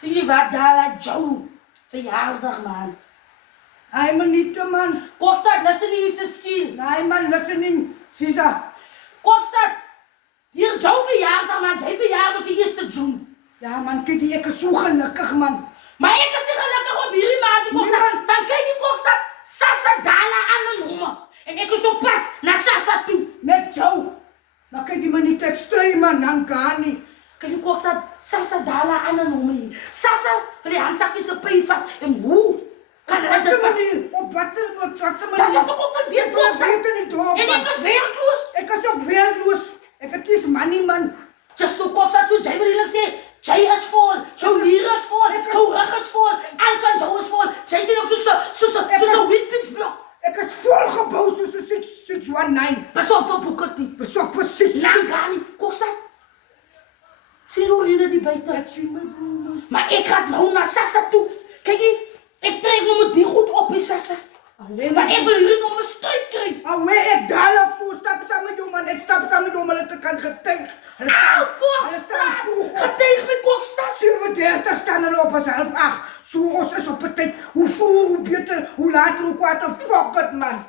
Zie je wat daar laat Joe? Verjaarsdag, man. Ai manito man. Kokstad, listening is a skill. Ai man listening. Sisa. Kokstad, hier Joe verjaarsdag, man. Jy verjaar was die 1 June. Ja man, kyk ek is so gelukkig man. Maar ek is nie gelukkig op hierdie maand, die Kokstad. Nee, Dan kyk die Kokstad, Sassa Dala aan my nomme. En ek is op pad na Sassa toe. Met jou. Maar kyk die manito ek stry man, dan gaan nie. Kyk die Kokstad, Sassa Dala aan my nomme hier. Sassa vir die handsakkies se py vat en hoe kan hulle Wat dit se vat? manier? Op wat se Dat manier? is toch ook een Ek was weerkostad. weet in die dorp En man. ek is werkloos. Ek is ook weerloos. Ek het nie money man. Just so Kokstad, so jy wil eerlik sê, jy is vol, jou nier is vol, jou rug is vol, alles van jou is vol. Jy sien ook soos 'n witpiksblok. Ek is volgebou soos 'n 619. Pas op vir Bukati. Besok presies. Lang gaan nie, Kokstad. Sien hoe hier die buite. Ek sien my broer. Maar ek gaan nou na Sassa toe. Kyk hier, ek trek nou met die goed op die Sassa. Alleen Want ek wil hier nog 'n stryd kry. Alwe ek daal voor stap saam met jou man. Ek stap saam met jou man. Hulle kan getuig. Hulle Au, staan Kokstad. vroeg op. Getuig my Kokstad. 7:30 staan hulle op as 7:30. So ons is op 'n tyd. Hoe vroeger hoe beter, hoe later hoe kwaad. Fuck it man.